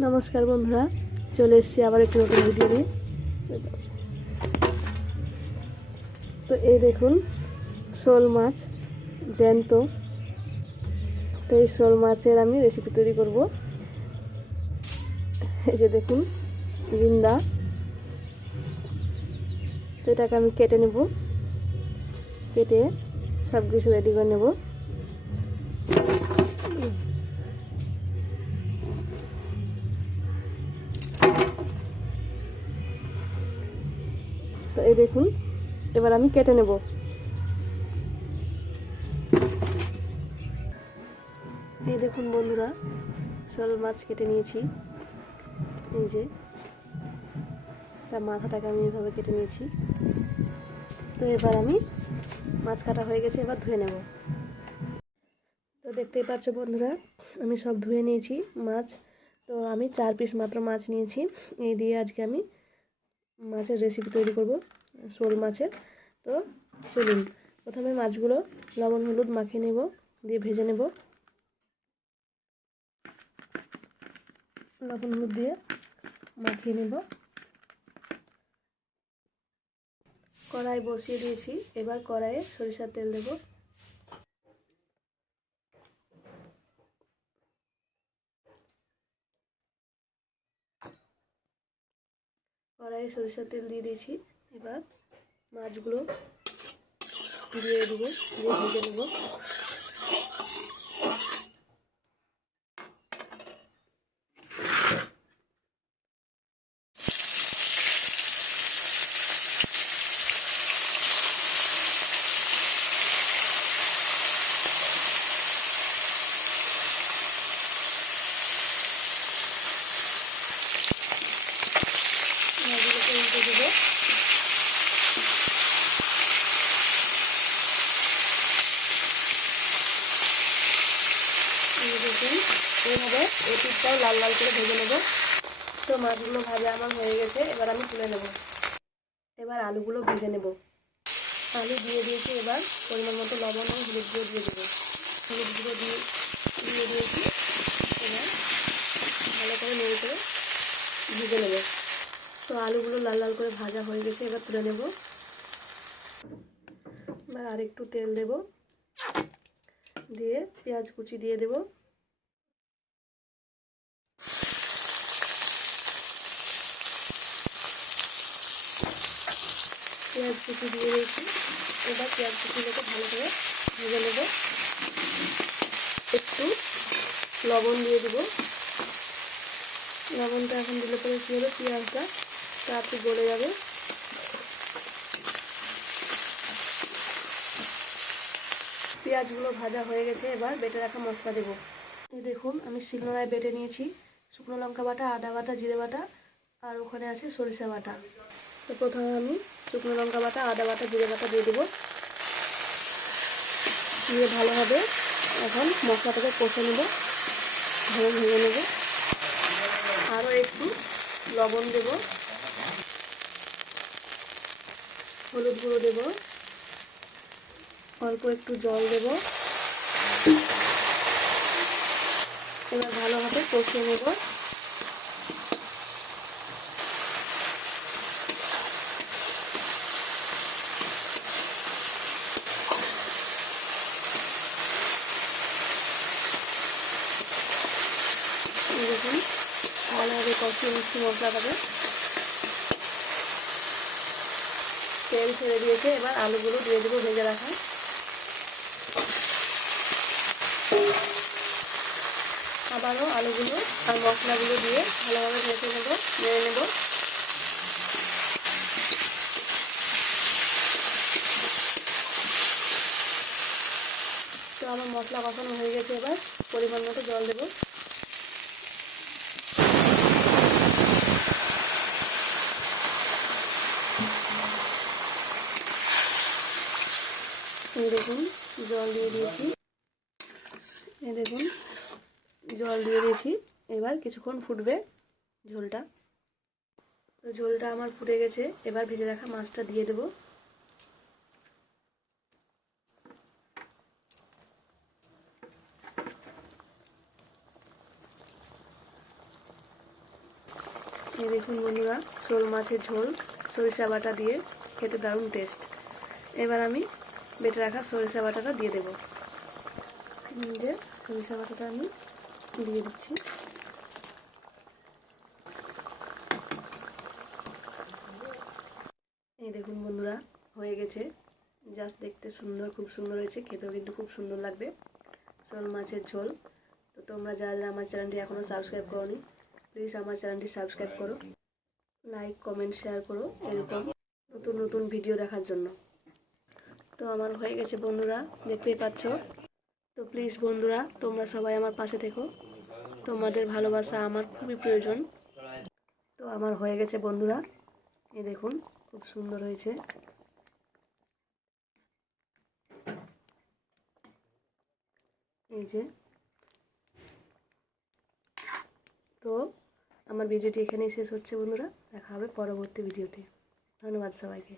নমস্কার বন্ধুরা, চলে এসেছি আবার একটি নতুন ভিডিও নিয়ে। তো এই দেখুন শোল মাছ জ্যান্ত। তো এই শোল মাছের আমি রেসিপি তৈরি করব। এই যে দেখুন জিন্দা। তো এটাকে আমি কেটে নেব, কেটে সব কিছু রেডি করে নেব। তো এই দেখুন এবার আমি কেটে নেব। এই দেখুন বন্ধুরা, শোল মাছ কেটে নিয়েছি। এই যে তার মাথাটাকে আমি এইভাবে কেটে নিয়েছি। তো এবার আমি মাছ কাটা হয়ে গেছে, এবার ধুয়ে নেব। তো দেখতেই পাচ্ছ বন্ধুরা, আমি সব ধুয়ে নিয়েছি মাছ। তো আমি 4 পিস মাত্র মাছ নিয়েছি। এই দিয়ে আজকে আমি মাছের রেসিপি তৈরি করব, শোল মাছের। তো চলুন, প্রথমে মাছগুলো লবণ হলুদ মাখিয়ে নেব, দিয়ে ভেজে নেব। লবণ হলুদ দিয়ে মাখিয়ে নেব। কড়াই বসিয়ে দিয়েছি, এবার কড়াইয়ে সরিষার তেল দেব। কড়াইয়ে সরিষার তেল দিয়ে দিয়েছি, এবার মাছগুলো দিয়ে দেবো, দিয়ে ভেজে নেব। মাছগুলোকে উল্টে দেবো। দেখুন এইভাবে এই পিঠটাও লাল লাল করে ভেজে নেব। তো মাছগুলো ভাজা আমার হয়ে গেছে, এবার আমি তুলে নেব। এবার আলুগুলো ভেজে নেব। আলু দিয়ে দিয়েছি, এবার পরিমাণ মতো লবণ ও হলুদ গুঁড়ো দিয়ে দেবো। হলুদ গুঁড়ো দিয়ে দিয়েছি, এবার ভালো করে নেড়ে করে ভেজে নেব। তো আলুগুলো লাল লাল করে ভাজা হয়ে গেছে, এবার তুলে নেব। এবার আরেকটু তেল দেব, দিয়ে পেঁয়াজ কুচি দিয়ে দেব। পেঁয়াজ কুচি দিয়ে দিয়েছি, এবার পেঁয়াজ কুচিটাকে ভালো করে ভেজে নেব। একটু লবণ দিয়ে দেব। লবণটা এখন দিলে পরে কী হবে, পেঁয়াজটা তাড়াতাড়ি গলে যাবে। পেঁয়াজগুলো ভাজা হয়ে গেছে, এবার বেটে রাখা মশলা দেব। এই দেখুন আমি শিলনোড়ায় বেটে নিয়েছি শুকনো লঙ্কা বাটা, আদা বাটা, জিরে বাটা, আর ওখানে আছে সরিষা বাটা। তো প্রথমে আমি শুকনো লঙ্কা বাটা, আদা বাটা, জিরে বাটা দিয়ে দেবো। দিয়ে ভালোভাবে এখন মশলাটাকে কষে নেব, ভালো ভেজে নেব। আরও একটু লবণ দেব, হলুদ গুঁড়ো দেব, অল্প একটু জল দেব। এবার ভালোভাবে কষিয়ে নেব। দেখুন ভালোভাবে কষিয়ে নিচ্ছি মশলাটাকে। তেল ছেড়ে দিয়েছে, এবার আলুগুলো দিয়ে দেবো ভেজে রাখা। আবারও আলুগুলো আর মশলাগুলো দিয়ে ভালোভাবে ভেজে নেব, নেড়ে নেব। তো আমার মশলা কষানো হয়ে গেছে, এবার পরিমাণ মতো জল দেব। দেখুন জল দিয়ে দিয়েছি, এই দেখুন জল দিয়ে দিয়েছি। এবার কিছুক্ষণ ফুটবে ঝোলটা। তো ঝোলটা আমার ফুটে গেছে, এবার ভেজে রাখা মাছটা দিয়ে দেব। এই দেখুন বন্ধুরা, শোল মাছের ঝোল সরিষা বাটা দিয়ে খেতে দারুণ টেস্ট। এবার আমি বেটে রাখা সরিষা বাটাটা দিয়ে দেবো। যে সরিষা বাটাটা আমি দিয়ে দিচ্ছি। এই দেখুন বন্ধুরা, হয়ে গেছে। জাস্ট দেখতে সুন্দর, খুব সুন্দর হয়েছে, খেতেও কিন্তু খুব সুন্দর লাগবে শোল মাছের ঝোল। তো তোমরা যারা যারা আমার চ্যানেলটি এখনও সাবস্ক্রাইব করোনি, প্লিজ আমার চ্যানেলটি সাবস্ক্রাইব করো, লাইক কমেন্ট শেয়ার করো এরকম নতুন নতুন ভিডিও দেখার জন্য। তো আমার হয়ে গেছে বন্ধুরা, দেখতেই পাচ্ছ। তো প্লিজ বন্ধুরা, তোমরা সবাই আমার পাশে থেকো, তোমাদের ভালোবাসা আমার খুবই প্রয়োজন। তো আমার হয়ে গেছে বন্ধুরা, এই দেখুন খুব সুন্দর হয়েছে। এই যে, তো আমার ভিডিওটি এখানেই শেষ হচ্ছে বন্ধুরা, দেখা হবে পরবর্তী ভিডিওতে। ধন্যবাদ সবাইকে।